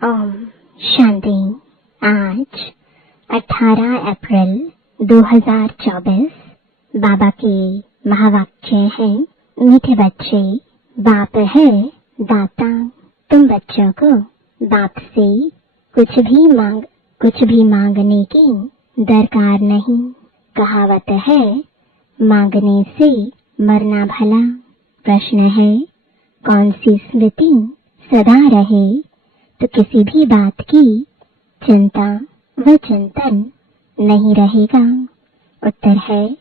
ओम शांति। आज 18 अप्रैल 2024 बाबा के महावाक्य हैं, मीठे बच्चे, बाप है दाता। तुम बच्चों को बाप से कुछ भी मांगने की दरकार नहीं। कहावत है, मांगने से मरना भला। प्रश्न है, कौन सी स्मृति सदा रहे तो किसी भी बात की चिंता व चिंतन नहीं रहेगा। उत्तर है,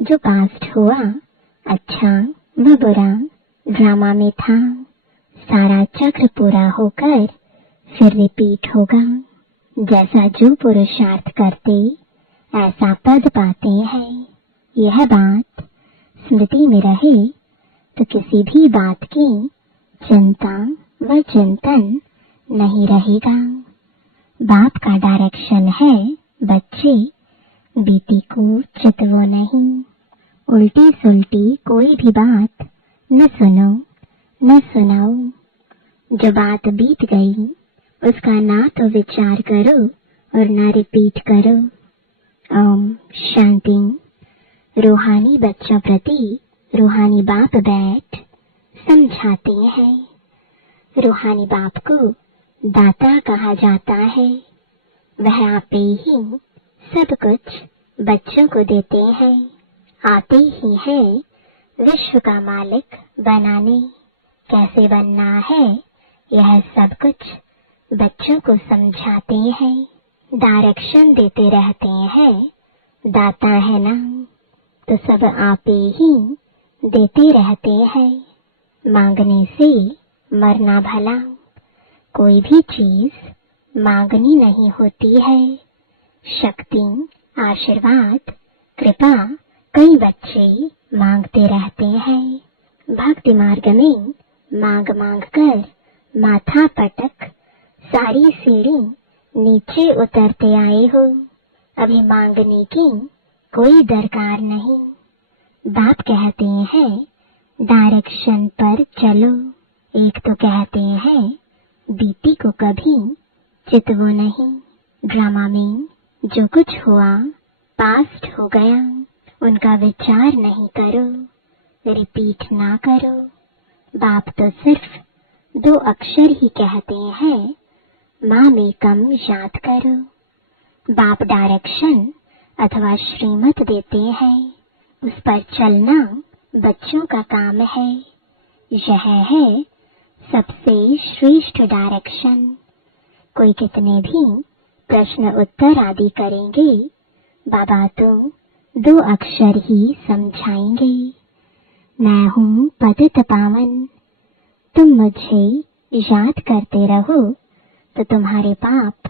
जो पास्ट हुआ अच्छा व बुरा ड्रामा में था, सारा चक्र पूरा होकर फिर रिपीट होगा। जैसा जो पुरुषार्थ करते ऐसा पद पाते हैं। यह बात स्मृति में रहे तो किसी भी बात की चिंता व चिंतन नहीं रहेगा। बाप का डायरेक्शन है, बच्चे बेटी को चितवो नहीं। उल्टी सुल्टी कोई भी बात न सुनो न सुनाओ। जो बात बीत गई उसका ना तो विचार करो और ना रिपीट करो। ओम शांति। रूहानी बच्चों प्रति रूहानी बाप बैठ समझाते हैं। रूहानी बाप को दाता कहा जाता है। वह आपे ही सब कुछ बच्चों को देते हैं। आते ही है विश्व का मालिक बनाने। कैसे बनना है यह सब कुछ बच्चों को समझाते हैं। डायरेक्शन देते रहते हैं। दाता है ना तो सब आपे ही देते रहते हैं। मांगने से मरना भला। कोई भी चीज मांगनी नहीं होती है। शक्ति, आशीर्वाद, कृपा कई बच्चे मांगते रहते हैं। भक्ति मार्ग में मांग मांग कर माथा पटक सारी सीढ़ी नीचे उतरते आए हो। अभी मांगने की कोई दरकार नहीं। बाप कहते हैं डायरेक्शन पर चलो। एक तो कहते हैं बीती को कभी चितवो नहीं। ड्रामा में जो कुछ हुआ पास्ट हो गया, उनका विचार नहीं करो, रिपीट ना करो। बाप तो सिर्फ 2 अक्षर ही कहते हैं, माँ में कम याद करो। बाप डायरेक्शन अथवा श्रीमत देते हैं, उस पर चलना बच्चों का काम है। यह है सबसे श्रेष्ठ डायरेक्शन। कोई कितने भी प्रश्न उत्तर आदि करेंगे, बाबा तो 2 अक्षर ही समझाएंगे। मैं हूँ पतित पावन। तुम मुझे याद करते रहो तो तुम्हारे पाप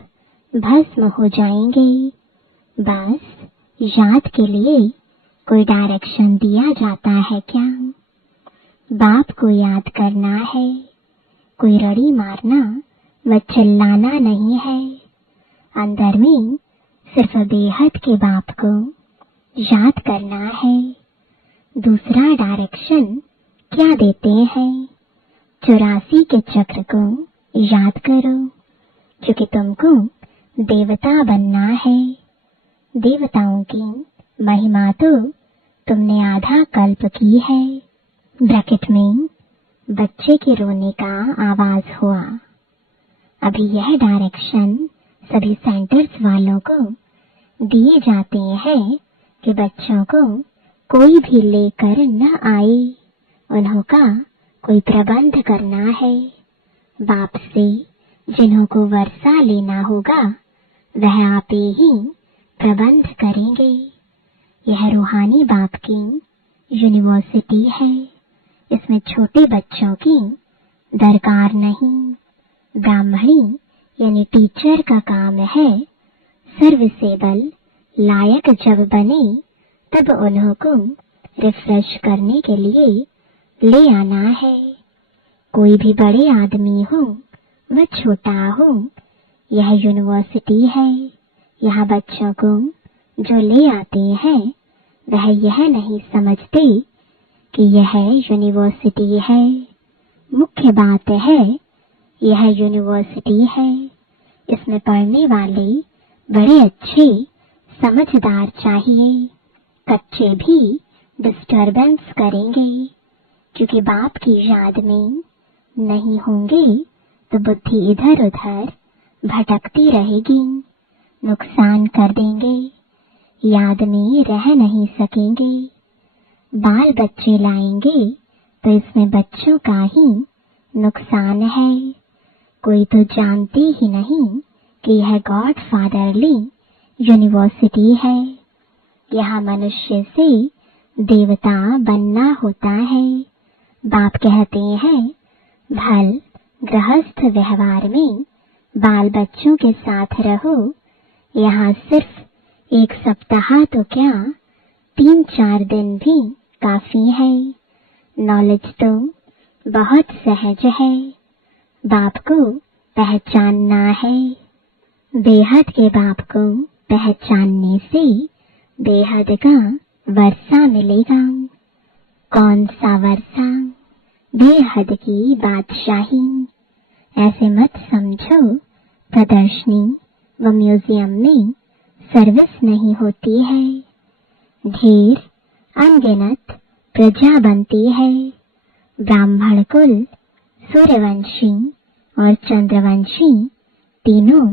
भस्म हो जाएंगे। बस याद के लिए कोई डायरेक्शन दिया जाता है क्या? बाप को याद करना है। कोई रड़ी मारना व चिल्लाना नहीं है। अंदर में सिर्फ बेहद के बाप को याद करना है। दूसरा डायरेक्शन क्या देते हैं? 84 के चक्र को याद करो, क्योंकि तुमको देवता बनना है। देवताओं की महिमा तो तुमने आधा कल्प की है। ब्रैकेट में बच्चे के रोने का आवाज हुआ। अभी यह डायरेक्शन सभी सेंटर्स वालों को दिए जाते हैं कि बच्चों को कोई भी लेकर न आए। उन्हों का कोई प्रबंध करना है। बाप से जिन्हों को वर्षा लेना होगा वह आप ही प्रबंध करेंगे। यह रूहानी बाप की यूनिवर्सिटी है। इसमें छोटे बच्चों की दरकार नहीं। ब्राह्मणी यानी टीचर का काम है सर्विसेबल लायक जब बने तब उन्हों को रिफ्रेश करने के लिए ले आना है। कोई भी बड़े आदमी हो व छोटा हो, यह यूनिवर्सिटी है। यहाँ बच्चों को जो ले आते हैं वह यह नहीं समझते कि यह यूनिवर्सिटी है। मुख्य बात है यह यूनिवर्सिटी है। इसमें पढ़ने वाले बड़े अच्छे समझदार चाहिए। कच्चे भी डिस्टरबेंस करेंगे, क्योंकि बाप की याद में नहीं होंगे तो बुद्धि इधर उधर भटकती रहेगी, नुकसान कर देंगे, याद में रह नहीं सकेंगे। बाल बच्चे लाएंगे तो इसमें बच्चों का ही नुकसान है। कोई तो जानते ही नहीं कि यह गॉड फादरली यूनिवर्सिटी है। यहाँ मनुष्य से देवता बनना होता है। बाप कहते हैं भल गृहस्थ व्यवहार में बाल बच्चों के साथ रहो। यहाँ सिर्फ एक सप्ताह तो क्या 3-4 दिन भी काफी है। नॉलेज तो बहुत सहज है। बाप को पहचानना है। बेहद के बाप को पहचानने से बेहद का वर्षा मिलेगा। कौन सा वर्षा? बेहद की बादशाही। ऐसे मत समझो प्रदर्शनी व म्यूजियम में सर्विस नहीं होती है। ढेर अनगिनत प्रजा बनती है। ब्राह्मण कुल, सूर्यवंशी और चंद्रवंशी तीनों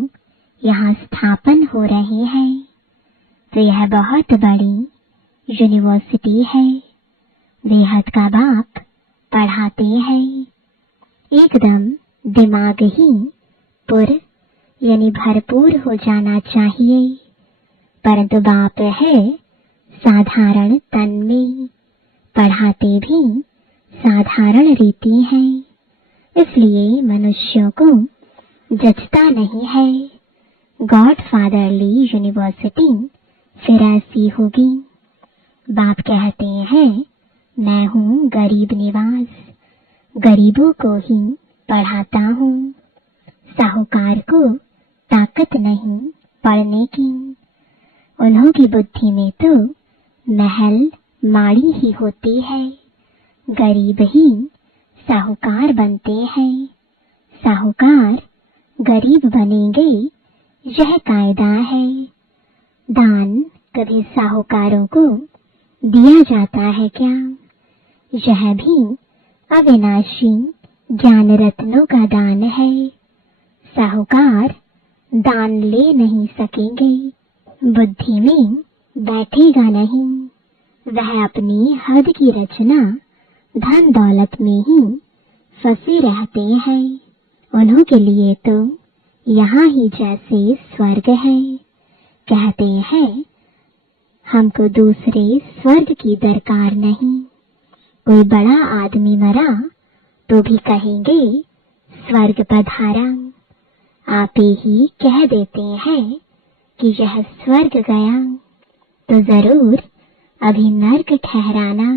यहाँ स्थापन हो रहे हैं। तो यह बहुत बड़ी यूनिवर्सिटी है। बेहद का बाप पढ़ाते हैं। एकदम दिमाग ही पुर यानी भरपूर हो जाना चाहिए। परंतु बाप है साधारण तन में, पढ़ाते भी साधारण रीति है। इसलिए मनुष्यों को जचता नहीं है। गॉड फादरली यूनिवर्सिटी फिर ऐसी होगी। बाप कहते हैं मैं हूँ गरीब निवास, गरीबों को ही पढ़ाता हूँ। साहूकार को ताकत नहीं पढ़ने की। उन्हों की बुद्धि में तो महल माड़ी ही होती है। गरीब ही साहूकार बनते हैं। साहूकार गरीब बनेंगे, यह कायदा है। दान कभी साहूकारों को दिया जाता है क्या? यह भी अविनाशी ज्ञान रत्नों का दान है। साहूकार दान ले नहीं सकेंगे, बुद्धि में बैठेगा नहीं। वह अपनी हद की रचना धन दौलत में ही फंसे रहते हैं। उन्हों के लिए तो यहाँ ही जैसे स्वर्ग है। कहते हैं हमको दूसरे स्वर्ग की दरकार नहीं। कोई बड़ा आदमी मरा तो भी कहेंगे स्वर्ग पधारा। आप ही कह देते हैं कि यह स्वर्ग गया तो जरूर अभी नर्क ठहराना।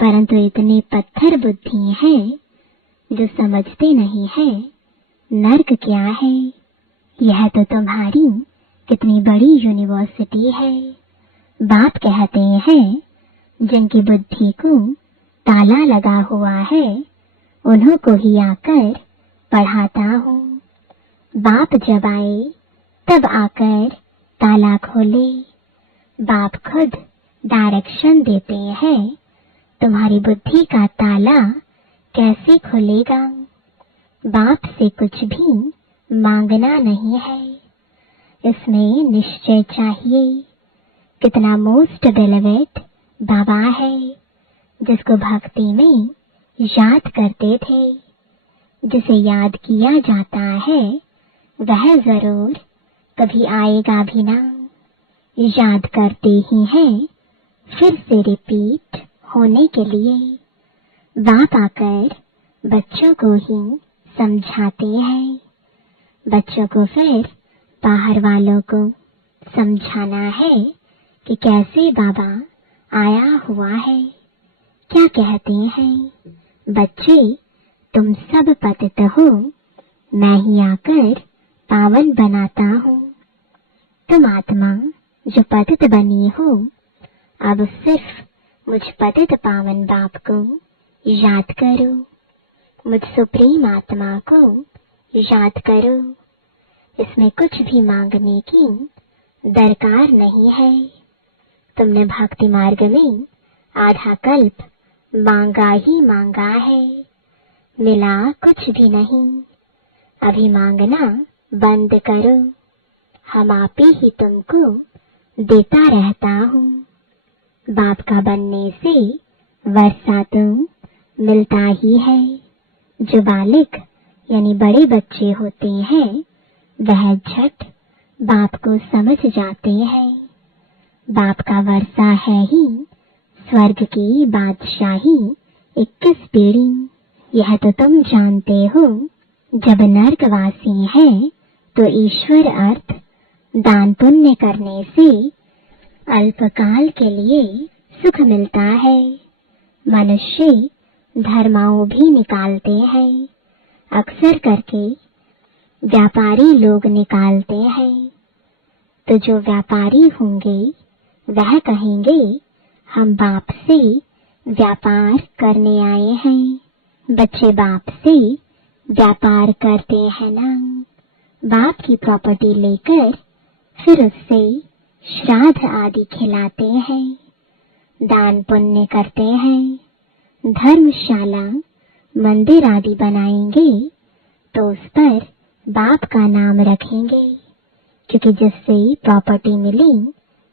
परंतु इतने पत्थर बुद्धि है जो समझते नहीं है नर्क क्या है। यह तो तुम्हारी कितनी बड़ी यूनिवर्सिटी है। बाप कहते हैं जिनकी बुद्धि को ताला लगा हुआ है उन्हों को ही आकर पढ़ाता हूँ। बाप जब आए तब आकर ताला खोले। बाप खुद डायरेक्शन देते हैं तुम्हारी बुद्धि का ताला कैसे खुलेगा। बाप से कुछ भी मांगना नहीं है, इसमें निश्चय चाहिए। कितना मोस्ट बेलवेट बाबा है जिसको भक्ति में याद करते थे। जिसे याद किया जाता है वह जरूर कभी आएगा भी ना। याद करते ही हैं फिर से रिपीट होने के लिए। बाप आकर बच्चों को ही समझाते हैं। बच्चों को फिर बाहर वालों को समझाना है कि कैसे बाबा आया हुआ है। क्या कहते हैं बच्चे, तुम सब पतित हो, मैं ही आकर पावन बनाता हूँ। तुम आत्मा जो पतित बनी हो, अब सिर्फ मुझ पतित पावन बाप को याद करो। मुझ सुप्रीम आत्मा को याद करो। इसमें कुछ भी मांगने की दरकार नहीं है। तुमने भक्ति मार्ग में आधा कल्प मांगा ही मांगा है, मिला कुछ भी नहीं। अभी मांगना बंद करो, हम आप ही तुमको देता रहता हूँ। बाप का बनने से वर्षा तो मिलता ही है। जो बालिक यानी बड़े बच्चे होते हैं वह झट बाप को समझ जाते हैं। बाप का वर्षा है ही स्वर्ग की बादशाही 21 पीढ़ी। यह तो तुम जानते हो। जब नर्कवासी है तो ईश्वर अर्थ दान पुण्य करने से अल्पकाल के लिए सुख मिलता है। मनुष्य धर्माओं भी निकालते हैं, अक्सर करके व्यापारी लोग निकालते हैं। तो जो व्यापारी होंगे वह कहेंगे हम बाप से व्यापार करने आए हैं। बच्चे बाप से व्यापार करते हैं ना, बाप की प्रॉपर्टी लेकर फिर उससे श्राद्ध आदि खिलाते हैं, दान पुण्य करते हैं, धर्मशाला मंदिर आदि बनाएंगे तो उस पर बाप का नाम रखेंगे, क्योंकि जिससे प्रॉपर्टी मिली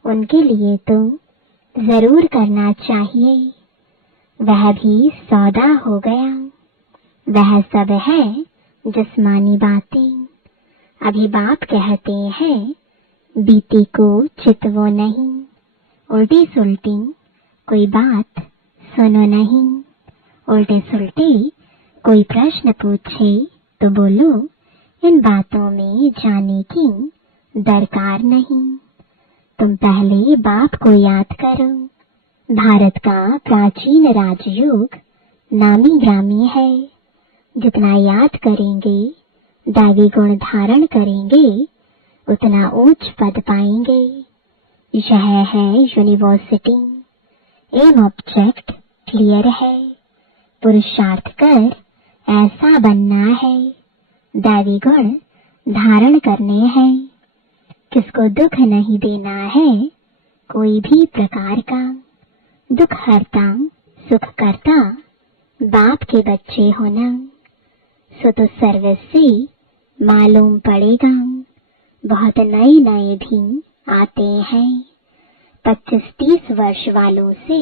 उनके लिए तो जरूर करना चाहिए। वह भी सौदा हो गया। वह सब है जिस्मानी बातें। अभी बाप कहते हैं बीती को चितवो नहीं, उल्टी सुलटी कोई बात सुनो नहीं। उल्टे सुलटे कोई प्रश्न पूछे तो बोलो इन बातों में जाने की दरकार नहीं। तुम पहले बाप को याद करो। भारत का प्राचीन राजयोग नामी ग्रामी है। जितना याद करेंगे, दैवी गुण धारण करेंगे, उतना ऊंच पद पाएंगे। यह है यूनिवर्सिटी। एम ऑब्जेक्ट क्लियर है। पुरुषार्थ कर ऐसा बनना है। दैवी गुण धारण करने हैं। किसको दुख नहीं देना है कोई भी प्रकार का। दुख हरता सुख करता बाप के बच्चे होना। सो तो सर्विस से मालूम पड़ेगा। बहुत नए नए भी आते हैं। 25-30 वर्ष वालों से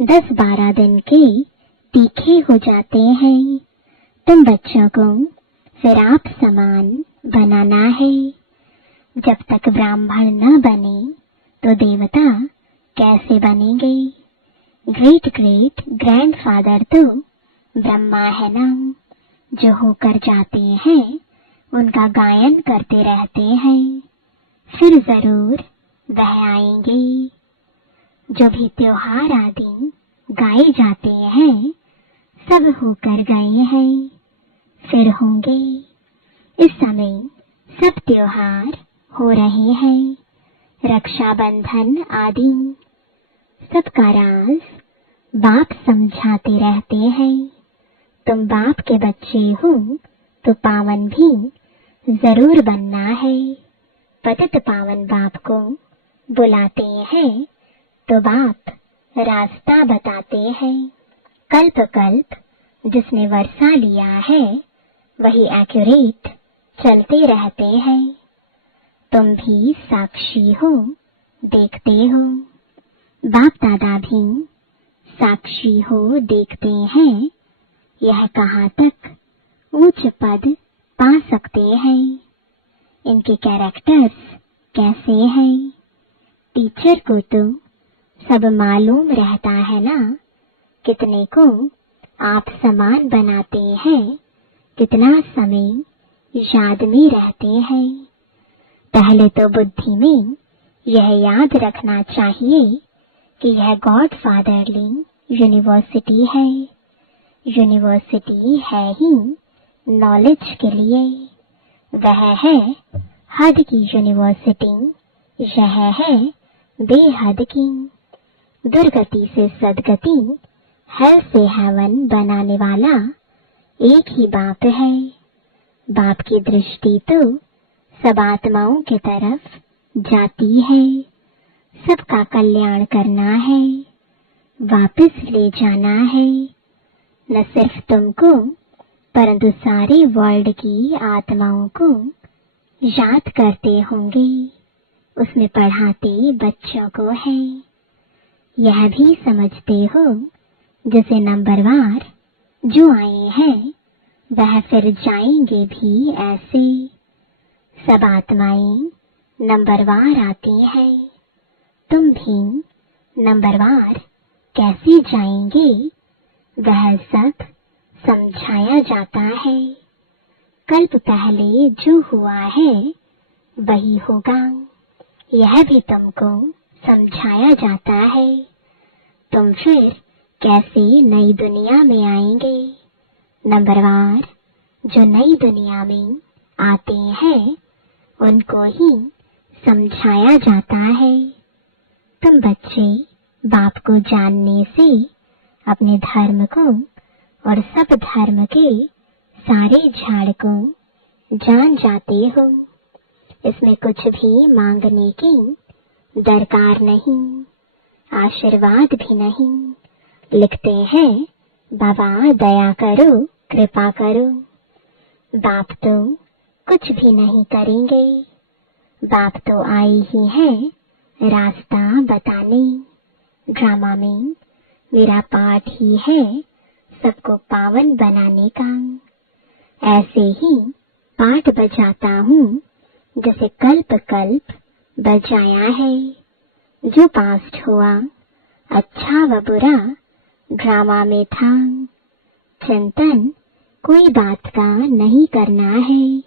10-12 दिन के तीखे हो जाते हैं। तुम बच्चों को फिर आप समान बनाना है। जब तक ब्राह्मण न बने तो देवता कैसे बनेंगे। ग्रेट ग्रेट ग्रैंडफादर तो ब्रह्मा है ना। जो होकर जाते हैं उनका गायन करते रहते हैं। फिर जरूर वह आएंगे। जो भी त्योहार आदि गाए जाते हैं सब होकर गए हैं, फिर होंगे। इस समय सब त्योहार हो रहे हैं, रक्षाबंधन आदि। सबका राज बाप समझाते रहते हैं। तुम बाप के बच्चे हो तो पावन भी जरूर बनना है। पतित पावन बाप को बुलाते हैं तो बाप रास्ता बताते हैं। कल्प कल्प जिसने वर्षा लिया है वही एक्यूरेट चलते रहते हैं। तुम भी साक्षी हो, देखते हो। बाप दादा भी साक्षी हो, देखते हैं। यह कहाँ तक उच्च पद पा सकते हैं। इनके कैरेक्टर्स कैसे हैं। टीचर को तो सब मालूम रहता है ना। कितने को आप समान बनाते हैं, कितना समय याद में रहते हैं। पहले तो बुद्धि में यह याद रखना चाहिए कि यह गॉड फादरली यूनिवर्सिटी है। यूनिवर्सिटी है ही नॉलेज के लिए। वह है हद की यूनिवर्सिटी, यह है बेहद की। दुर्गति से सदगति, हेल से हेवन बनाने वाला एक ही बाप है। बाप की दृष्टि तो सब आत्माओं की तरफ जाती है। सबका कल्याण करना है, वापस ले जाना है। न सिर्फ तुमको परंतु सारे वर्ल्ड की आत्माओं को याद करते होंगे। उसमें पढ़ाते बच्चों को है। यह भी समझते हो जैसे नंबरवार जो आए हैं वह फिर जाएंगे भी ऐसे। सब आत्माएं नंबरवार आती हैं। तुम भी नंबरवार कैसे जाएंगे वह सब समझाया जाता है। कल्प पहले जो हुआ है वही होगा, यह भी तुमको समझाया जाता है। तुम फिर कैसे नई दुनिया में आएंगे। नंबरवार जो नई दुनिया में आते हैं उनको ही समझाया जाता है। तुम बच्चे बाप को जानने से अपने धर्म को और सब धर्म के सारे झाड़ को जान जाते हो। इसमें कुछ भी मांगने की दरकार नहीं, आशीर्वाद भी नहीं। लिखते हैं बाबा दया करो, कृपा करो। बाप तो कुछ भी नहीं करेंगे। बाप तो आए ही हैं रास्ता बताने। ड्रामा में मेरा पाठ ही है सबको पावन बनाने का। ऐसे ही पाठ बजाता हूँ जैसे कल्प कल्प बजाया है। जो पास्ट हुआ अच्छा व बुरा ड्रामा में था। चिंतन कोई बात का नहीं करना है।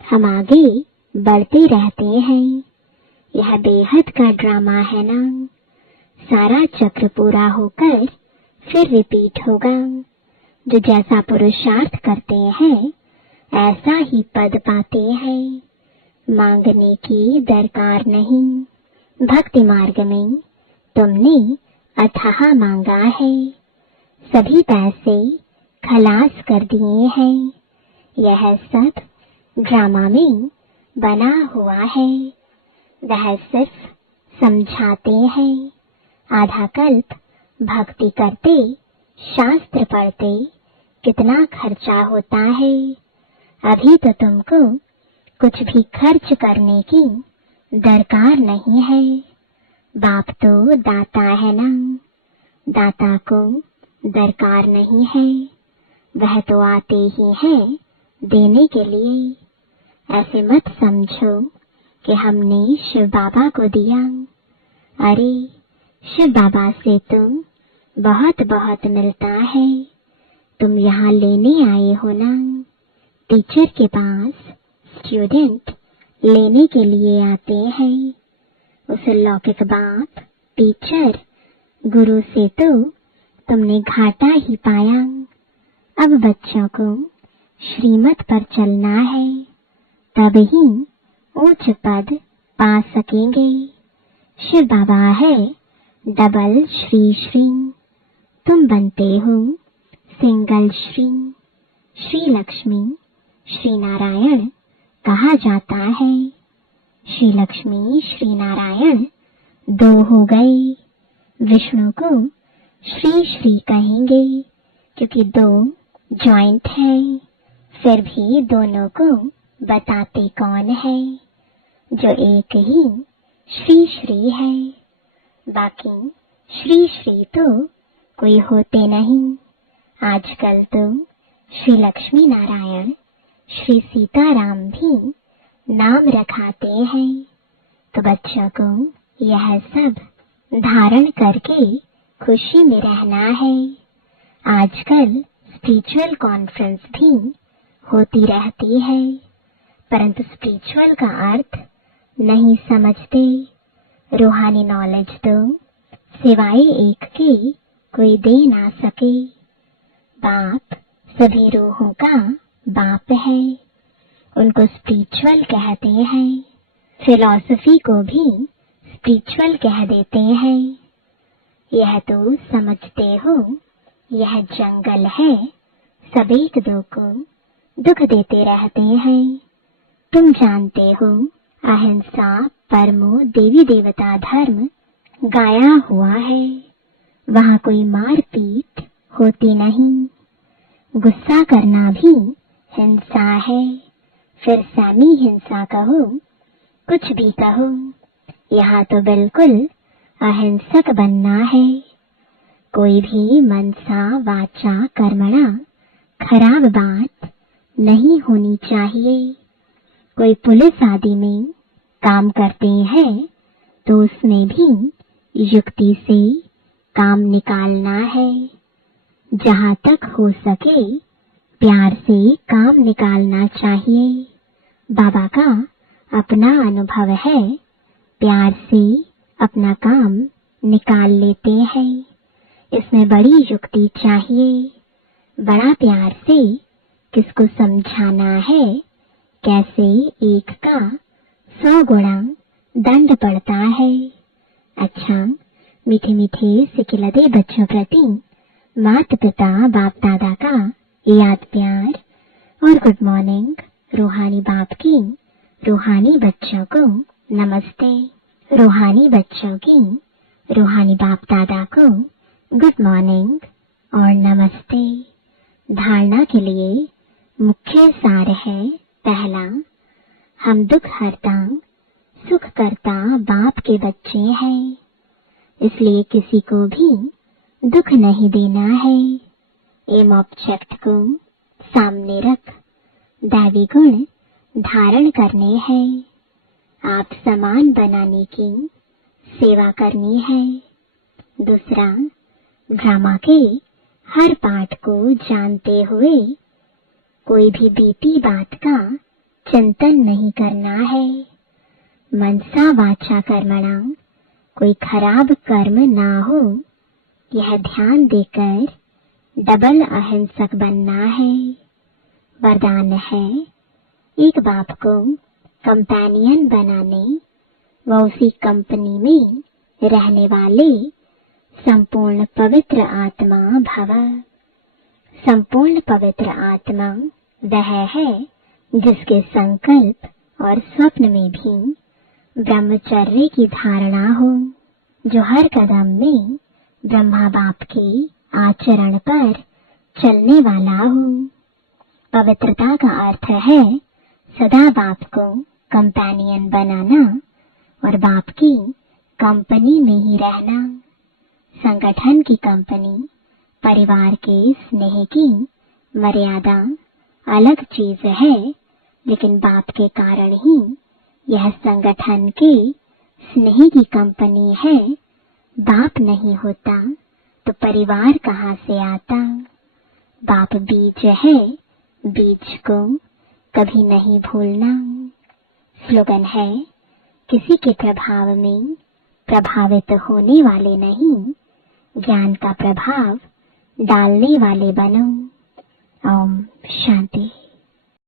हम आगे बढ़ते रहते हैं। यह बेहद का ड्रामा है ना। सारा चक्र पूरा होकर फिर रिपीट होगा। जो जैसा पुरुषार्थ करते हैं ऐसा ही पद पाते हैं। मांगने की दरकार नहीं। भक्ति मार्ग में तुमने अथाह मांगा है। सभी पैसे खलास कर दिए हैं। यह सब ड्रामा में बना हुआ है। वह सिर्फ समझाते हैं। आधा कल्प भक्ति करते, शास्त्र पढ़ते कितना खर्चा होता है। अभी तो तुमको कुछ भी खर्च करने की दरकार नहीं है। बाप तो दाता है ना। दाता को दरकार नहीं है। वह तो आते ही है देने के लिए। ऐसे मत समझो कि हमने शिव बाबा को दिया। अरे शिव बाबा से तुम बहुत बहुत मिलता है। तुम यहाँ लेने आए हो ना। टीचर के पास स्टूडेंट लेने के लिए आते हैं। उस लौकिक बाप टीचर गुरु से तो तुमने घाटा ही पाया। अब बच्चों को श्रीमत पर चलना है, तब ही उच्च पद पा सकेंगे। शिव बाबा है डबल श्री श्री। तुम बनते हो सिंगल श्री। श्री लक्ष्मी श्री नारायण कहा जाता है। श्री लक्ष्मी श्री नारायण दो हो गए। विष्णु को श्री श्री कहेंगे क्योंकि दो जॉइंट है। फिर भी दोनों को बताते कौन है? जो एक ही श्री श्री है। बाकी श्री श्री तो कोई होते नहीं। आजकल तो श्री लक्ष्मी नारायण, श्री सीताराम भी नाम रखाते हैं। तो बच्चों को यह सब धारण करके खुशी में रहना है। आजकल स्पिरिचुअल कॉन्फ्रेंस भी होती रहती है, परंतु स्पिरिचुअल का अर्थ नहीं समझते। रूहानी नॉलेज तो सिवाय एक के कोई दे ना सके। बाप सभी रूहों का बाप है। उनको स्पिरिचुअल कहते हैं। फिलॉसफी को भी स्पिरिचुअल कह देते हैं। यह तो समझते हो यह जंगल है, सब एक दो को दुख देते रहते हैं। तुम जानते हो अहिंसा परमो देवी देवता धर्म गाया हुआ है। वहाँ कोई मारपीट होती नहीं। गुस्सा करना भी हिंसा है। फिर सेमी हिंसा कहो, कुछ भी कहो, यहाँ तो बिल्कुल अहिंसक बनना है। कोई भी मनसा वाचा कर्मणा खराब बात नहीं होनी चाहिए। कोई पुलिस आदि में काम करते हैं तो उसमें भी युक्ति से काम निकालना है। जहाँ तक हो सके प्यार से काम निकालना चाहिए। बाबा का अपना अनुभव है, प्यार से अपना काम निकाल लेते हैं। इसमें बड़ी युक्ति चाहिए। बड़ा प्यार से किसको समझाना है, कैसे एक का 100 गुणा दंड पड़ता है। अच्छा, मीठे मीठे सिकिलदे बच्चों प्रति माता पिता बाप दादा का याद प्यार और गुड मॉर्निंग। रूहानी बाप की रूहानी बच्चों को नमस्ते। रूहानी बच्चों की रूहानी बाप दादा को गुड मॉर्निंग और नमस्ते। धारणा के लिए मुख्य सार है, पहला, हम दुख हरता सुख करता बाप के बच्चे हैं, इसलिए किसी को भी दुख नहीं देना है। एम ऑब्जेक्ट को सामने रख दैवी गुण धारण करने हैं। आप समान बनाने की सेवा करनी है। दूसरा, ड्रामा के हर पार्ट को जानते हुए कोई भी बीती बात का चिंतन नहीं करना है। मनसा वाचा कर्मणा कोई खराब कर्म ना हो, यह ध्यान देकर डबल अहिंसक बनना है। वरदान है, एक बाप को कंपेनियन बनाने व उसी कंपनी में रहने वाले संपूर्ण पवित्र आत्मा भव। संपूर्ण पवित्र आत्मा वह है जिसके संकल्प और स्वप्न में भी ब्रह्मचर्य की धारणा हो, जो हर कदम में ब्रह्मा बाप के आचरण पर चलने वाला हो। पवित्रता का अर्थ है सदा बाप को कंपेनियन बनाना और बाप की कंपनी में ही रहना। संगठन की कंपनी, परिवार के स्नेह की मर्यादा अलग चीज है, लेकिन बाप के कारण ही यह संगठन के स्नेह की कंपनी है। बाप नहीं होता तो परिवार कहाँ से आता। बाप बीज है, बीज को कभी नहीं भूलना। स्लोगन है, किसी के प्रभाव में प्रभावित होने वाले नहीं, ज्ञान का प्रभाव डालने वाले बनो। ओम शांति।